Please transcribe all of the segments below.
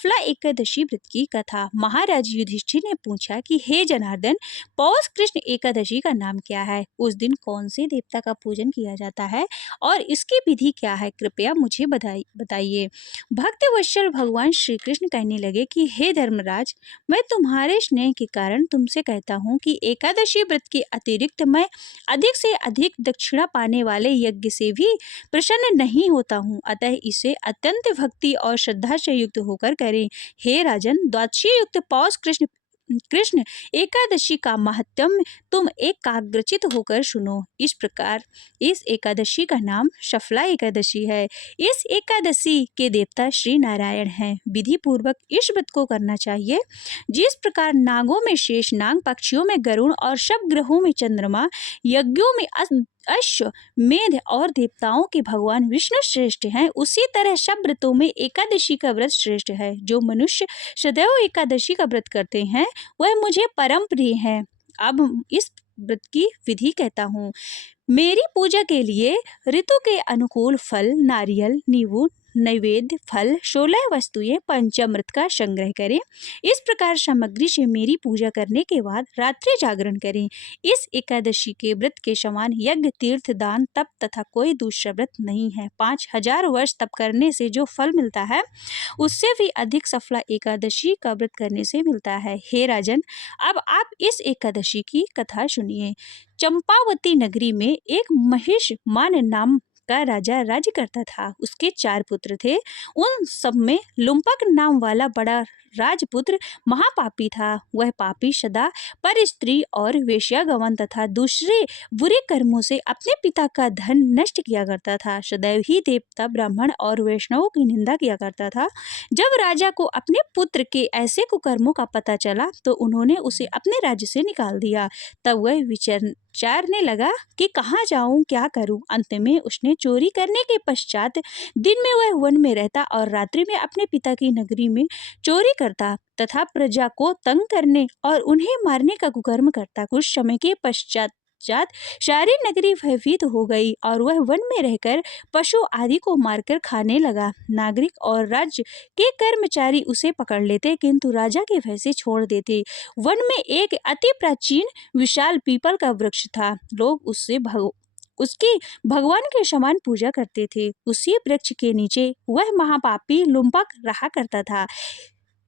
सफला एकादशी व्रत की कथा। महाराज युधिष्ठिर ने पूछा कि हे जनार्दन, पौष कृष्ण एकादशी का नाम क्या है? उस दिन कौन से देवता का पूजन किया जाता है और इसकी विधि क्या है? कृपया मुझे बताइए। भक्तवत्सल भगवान श्री कृष्ण कहने लगे कि हे धर्मराज, मैं तुम्हारे स्नेह के कारण तुमसे कहता हूँ कि एकादशी व्रत के अतिरिक्त मैं अधिक से अधिक दक्षिणा पाने वाले यज्ञ से भी प्रसन्न नहीं होता हूँ। अतः इसे अत्यंत भक्ति और श्रद्धा से युक्त होकर करें। हे राजन, द्वादशी युक्त पौष कृष्ण कृष्ण एकादशी का महात्म्य तुम एकाग्रचित होकर सुनो। इस प्रकार इस एकादशी का नाम सफला एकादशी है। इस एकादशी के देवता श्री नारायण हैं। विधि पूर्वक इस व्रत को करना चाहिए। जिस प्रकार नागों में शेष नाग, पक्षियों में गरुड़ और सब ग्रहों में चंद्रमा, यज्ञों में अश्व, मेध और देवताओं के भगवान विष्णु श्रेष्ठ हैं, उसी तरह सब व्रतों में एकादशी का व्रत श्रेष्ठ है। जो मनुष्य सदैव एकादशी का व्रत करते हैं वह मुझे परम प्रिय है। अब इस व्रत की विधि कहता हूँ। मेरी पूजा के लिए ऋतु के अनुकूल फल, नारियल, नींबू, नैवेद्य, फल, 16 वस्तुएं, पंचामृत का संग्रह करें। इस प्रकार सामग्री से मेरी पूजा करने के बाद रात्रि जागरण करें। इस एकादशी के व्रत के समान यज्ञ, तीर्थ, दान, तप तथा कोई दूसरा व्रत नहीं है। 5000 वर्ष तप करने से जो फल मिलता है उससे भी अधिक सफला एकादशी का व्रत करने से मिलता है। हे राजन, अब आप इस एकादशी की कथा सुनिए। चंपावती नगरी में एक महिषमान नाम का राजा राज्य करता था। उसके 4 पुत्र थे। उन सब में लुम्पक नाम वाला बड़ा राजपुत्र महापापी था। वह पापी सदा पर स्त्री और वेश्यागमन तथा दूसरे बुरे कर्मों से अपने पिता का धन नष्ट किया करता था। सदैव ही देवता, ब्राह्मण और वैष्णवों की निंदा किया करता था। जब राजा को अपने पुत्र के ऐसे कुकर्मों का पता चला तो उन्होंने उसे अपने राज्य से निकाल दिया। तब वह विचारने लगा कि कहाँ जाऊं, क्या करूं। अंत में उसने चोरी करने के पश्चात दिन में वह वन में रहता और रात्रि में अपने पिता की नगरी में चोरी करता तथा प्रजा को तंग करने और उन्हें मारने का कुकर्म करता। कुछ समय के पश्चात सारी नगरी भयभीत हो गई और वह वन में रहकर पशु आदि को मारकर खाने लगा। नागरिक और राज्य के कर्मचारी उसे पकड़ लेते किंतु राजा के भय से छोड़ देते। वन में एक अति प्राचीन विशाल पीपल का वृक्ष था। लोग उसकी भगवान के समान पूजा करते थे। उसी वृक्ष के नीचे वह महापापी लुम्पक रहा करता था।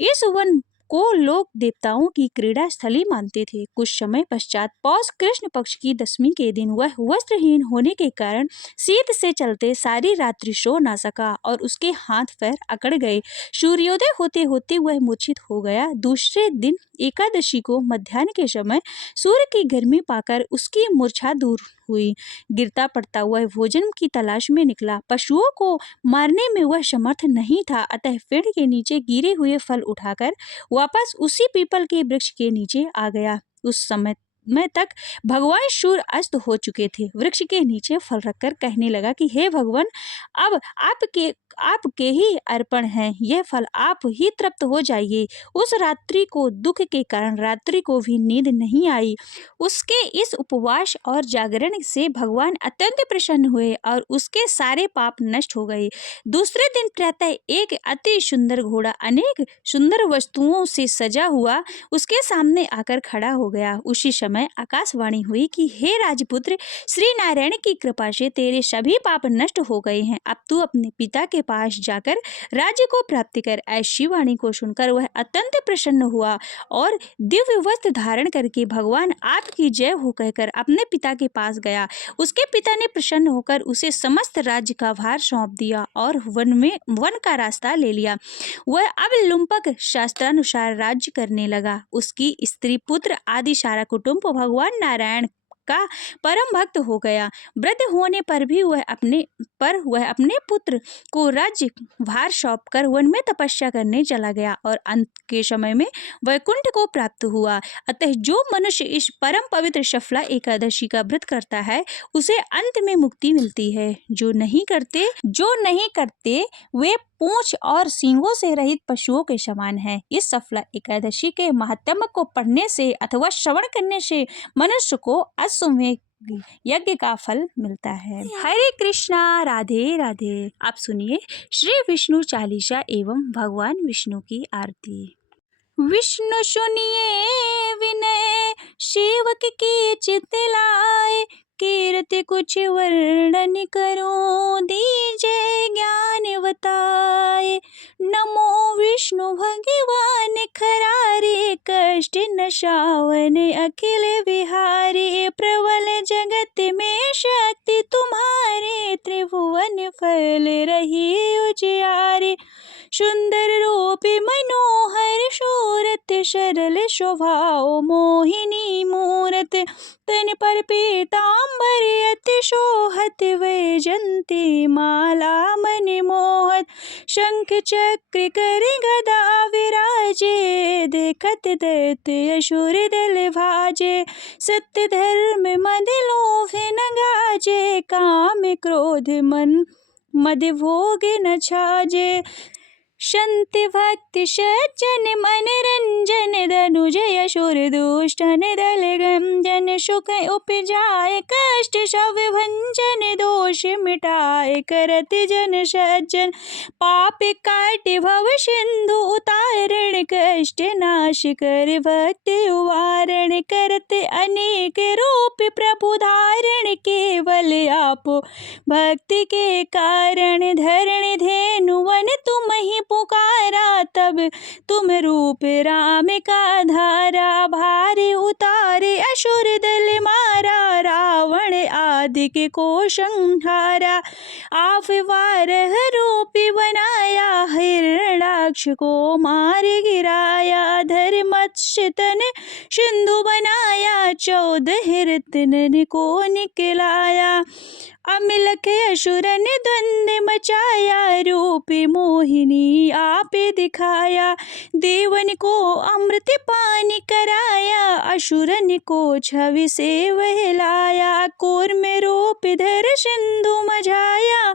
इस वन को लोग देवताओं की क्रीड़ा स्थली मानते थे। कुछ समय पश्चात पौष कृष्ण पक्ष की 10वीं के दिन वह वस्त्रहीन होने के कारण शीत से चलते सारी रात्रि सो ना सका और उसके हाथ पैर अकड़ गए। सूर्योदय होते होते वह मूर्छित हो गया। दूसरे दिन एकादशी को मध्याह्न के समय सूर्य की गर्मी पाकर उसकी मूर्छा दूर हुई। गिरता पड़ता वह भोजन की तलाश में निकला। पशुओं को मारने में वह समर्थ नहीं था, अतः पेड़ के नीचे गिरे हुए फल उठाकर वापस उसी पीपल के वृक्ष के नीचे आ गया। उस समय में तक भगवान सूर्य अस्त हो चुके थे। वृक्ष के नीचे फल रखकर कहने लगा कि हे भगवान, अब आपके ही अर्पण है। यह फल आप ही तृप्त हो जाइए। उस रात्रि को दुख के कारण रात्रि को भी नींद नहीं आई। उसके इस उपवास और जागरण से भगवान अत्यंत प्रसन्न हुए और उसके सारे पाप नष्ट हो गए। दूसरे दिन प्रातः एक अति सुंदर घोड़ा अनेक सुंदर वस्तुओं से सजा हुआ उसके सामने आकर खड़ा हो गया। उसी समय आकाशवाणी हुई कि हे राजपुत्र, श्री नारायण की कृपा से तेरे सभी पाप नष्ट हो गए हैं। अब तू अपने पिता के पास जाकर राज्य को प्राप्त कर। ऐसी वाणी को सुनकर वह अत्यंत प्रसन्न हुआ और दिव्य वस्त्र धारण करके भगवान आपकी जय हो कहकर अपने पिता के पास गया। उसके पिता ने प्रसन्न होकर उसे समस्त राज्य का भार सौंप दिया और वन का रास्ता ले लिया। वह अब लुम्पक शास्त्रानुसार राज्य करने लगा। उसकी स्त्री, पुत्र आदि सारा कुटुंब भगवान नारायण का परम भक्त हो गया। वृद्ध होने पर भी वह अपने पुत्र को राज्य भार सौंपकर वन में तपस्या करने चला गया और अंत के समय में वैकुंठ को प्राप्त हुआ। अतः जो मनुष्य इस परम पवित्र सफला एकादशी का व्रत करता है उसे अंत में मुक्ति मिलती है। जो नहीं करते वे पूंछ और सींगों से रहित पशुओं के समान है। इस सफला एकादशी के महात्म्य को पढ़ने से अथवा श्रवण करने से मनुष्य को अश्वमेध यज्ञ का फल मिलता है। हरे कृष्णा, राधे राधे। आप सुनिए श्री विष्णु चालीसा एवं भगवान विष्णु की आरती। विष्णु सुनिए विनय, सेवक की चित लाए, कीर्ति कुछ वर्णन करूं, दीजिए ज्ञान बताए। नमो विष्णु भगवान खरारे, कष्ट नशावन अखिल विहारी। प्रबल जगत में शक्ति तुम्हारे, त्रिभुवन फैल रही उजियारी। सुंदर रूप मनोहर शूरत, सरल स्वभाव मोहिनी मूरत। तन पर पीतांबर अति शोभत, वैजंती माला मन मोहत। शंख चक्र कर गदा विराजे, देखत दैत्य असुर दल भाजे। सत्य धर्म मद लोभ न गाजे, काम क्रोध मद भोग न छाजे। शांति भक्ति सज्जन मनरंजन, धनुजय असुर दुष्टन दल गंजन। सुख उपजाए कष्ट सब भंजन, दोष मिटाए करत जन सज्जन। पाप काट भव सिंधु उतारण, कष्ट नाश कर भक्ति उवारण। करत अनेक रूप प्रभु धारण, केवल आपो भक्ति के कारण। धरण धेनु वन तुम ही पुकारा, तब तुम रूप राम का धारा। भारी उतारे असुर दल मारा, रावण आदि के को संहारा। आप वारह रूपी बनाया, हिरण्याक्ष को मार गिराया। धर्मत्स्य तन सिंधु बनाया, 14 रत्न को निकलाया। अमिलख असुरन द्वंद मचाया, रूपी मोहिनी आपे दिखाया। देवन को अमृत पान कराया, असुरन को छवि से बहलाया। कूर्म रूप धर सिंधु मझाया,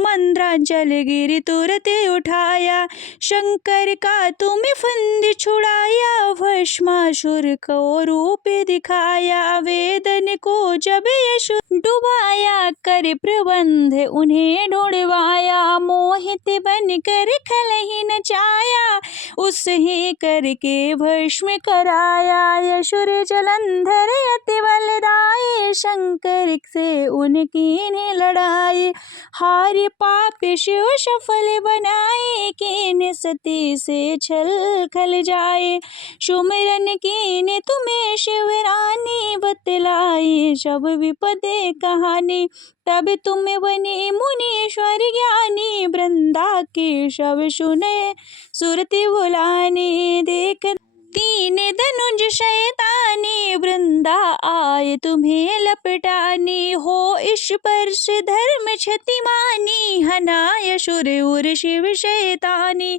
मंद्राचल गिरि तुरत उठाया। शंकर का तुम फंद छुड़ाया, भस्मासुर को रूप दिखाया। वेदन को जब असुर डुबाया, कर प्रबंध उन्हें ढूंढवाया। मोहित बन कर खल ही नचाया, उसहे करके भस्म कराया। असुर जलंधर अति बलदाई, शंकर से उनकी ने लड़ाई। हार पाप शिव सफल बनाए, कीन सती से छल खल जाए। सुमिरन कीन तुम्हें शिवरानी, बतलाई सब विपदे कहानी। तब तुम बने मुनीश्वर ज्ञानी, वृंदा के शब सुने सुरति बुलानी। देख तीन धनुज शैतानी, वृंदा आए तुम्हें लपटानी। हो स्पर्श धर्म क्षति मानी, हनाय असुर उर शिव शैतानी।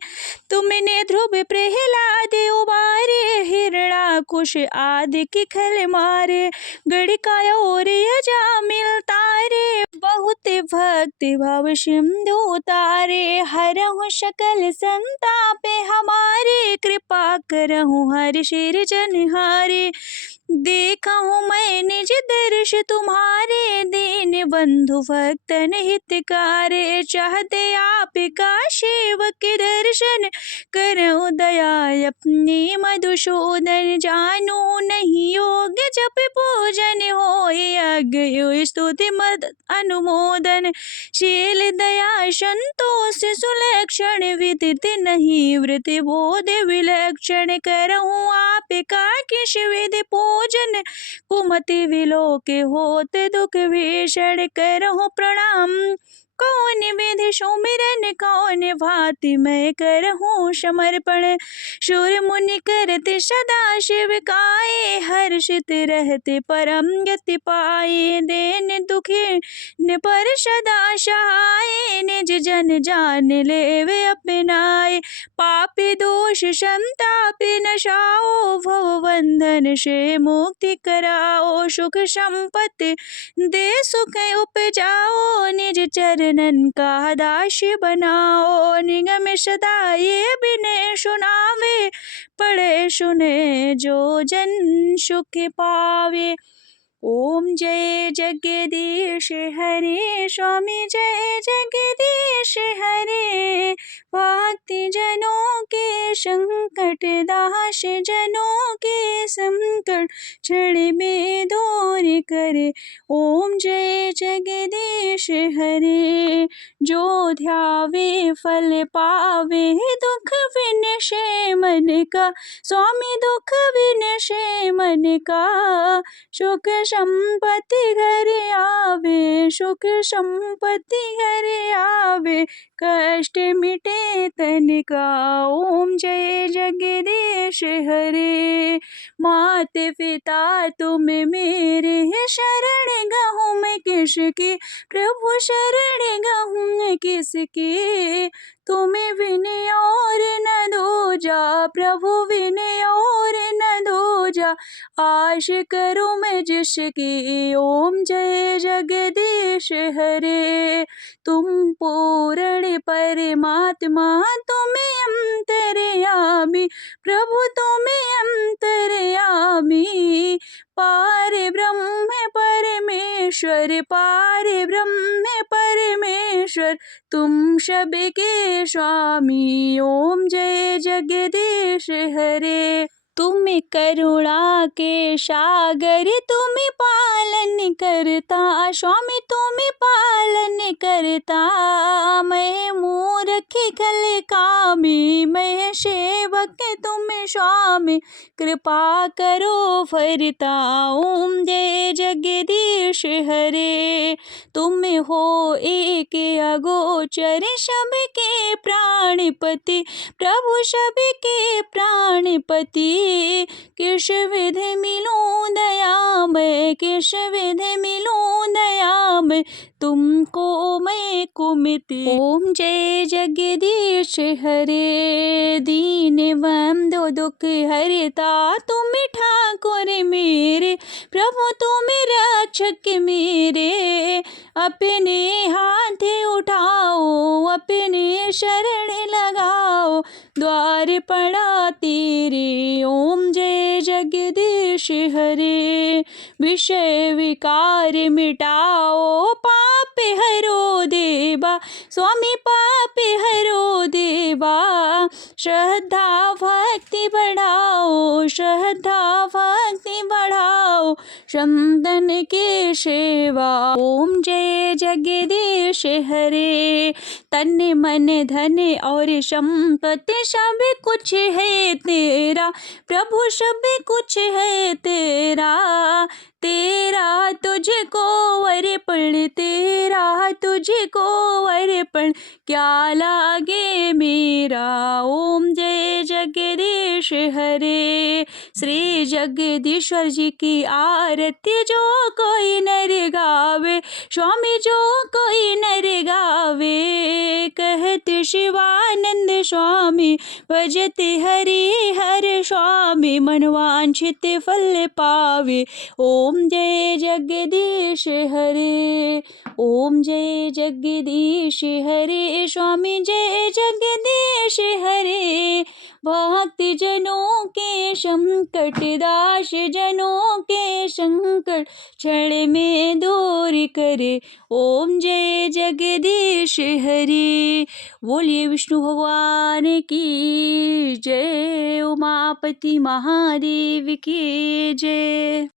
तुमने ध्रुव प्रहलाद उबारे, हिरण्याकुश आदि की खल मारे। गणिका और अजामिल तारे, बहुत भक्ति भाव सिंधु उतारे। हरहु सकल संतापे हमारे, कृपा करहु हर शिर जनहारे। देखहु मैं निज दर्श तुम्हारे, दीन बंधु भक्तन हितकारे। चाहते आपका सेवक दर्शन, करहु दया अपने मधुसूदन। जानू नहीं योग्य जप पूजन, हो यज्ञ स्तुति मद अनुमोदन। शील दया संतोष सुलक्षण, विदित नहीं वृत्ति बोध विलक्षण। करहु आपका किस विधि पूजन, कुमति विलोक होत दुख भीषण। करहु प्रणाम कौन विधि सुमिरन, कौन भांति मैं करहूँ समर्पण। शूर मुनि करते सदा शिव काये, हर्षित रहते परम गति पाए। देन दुखी न पर सदा सहाय, निज जन जान लेवे अपनाए। पापी दोष संतापी नशाओ, भव बंधन से मुक्ति कराओ। सुख संपत्ति दे सुख उपजाओ, निज चरणन का दास बनाओ। निगम सदा ये बिने सुनावे, पढ़े सुने जो जन सुख पावे। ओम जय जगदीश हरे स्वामी जय जगदीश हरे। भक्ति जनों के संकट दाश जनों के संकट क्षण में दूर करे। ओम जय जगदीश हरे। जो ध्यावे फल पावे दुख विनशे मन का। स्वामी दुख विनशे मन का। सुख संपत्ति घर आवे सुख संपत्ति घर आवे कष्ट मिटे तन का। ओम जय जगदीश हरे। मात पिता तुम मेरे शरण गहूँ मैं किसकी। प्रभु शरण गहूँ मैं किसकी। तुम्हें विनय और न दूजा प्रभु विनय और न दूजा। आश करूँ मैं जिसकी। ओम जय जगदीश हरे। तुम पूर्ण परमात्मा तुम्हें अंतर्यामी। प्रभु तुम्हें अंतर्यामी। पार ब्रह्म परमेश्वर पार ब्रह्म परमेश्वर तुम सबके स्वामी। ओम जय जगदीश हरे। तुम करुणा के सागर तुम पालन करता। स्वामी तुम पालन करता। मैं मूर्ख खल कामी मैं सेवक तुम स्वामी। कृपा करो फरता। ओम जय जगदीश हरे। तुम हो एक अगोचर सबके प्राणपति। प्रभु सबके प्राणपति। किस विधि मिलूं दया मैं किस विधि मिलूं दया मैं तुमको मैं कुमिति। ओम जय जगदीश हरे। दीन बंधु दुख हरता तुम ठाकुर मेरे। प्रभु तुम रक्षक मेरे। अपने हाथ उठाओ अपने शरण लगाओ द्वार पड़ा तेरे। ओम जय जगदीश हरे। विषय विकार मिटाओ पाप हरो देवा। स्वामी पाप हरो देवा। श्रद्धा भक्ति बढ़ाओ श्रद्धा भक्ति बढ़ाओ शमदन के सेवा। ओम जय जगदीश हरे। तन मन धन और संपत्ति सब कुछ है तेरा। प्रभु सब कुछ है तेरा। तेरा तुझको अर्पण तेरा तुझको अर्पण क्या लागे मेरा। ओम जय जगदीश हरे। श्री जगदीश्वर जी की आरती जो कोई नर गावे। स्वामी जो कोई नर गावे कहते शिवानंद स्वामी। भजते हरि हर स्वामी मनवांछित फल पावे। ओम जय जगदीश हरे। ओम जय जगदीश हरे। स्वामी जय जगदीश हरे। भक्ति जनों के संकट दास जनों के संकट क्षण में दूर करे। ओम जय जगदीश हरे। बोलिए विष्णु भगवान की जय। उमापति महादेव की जय।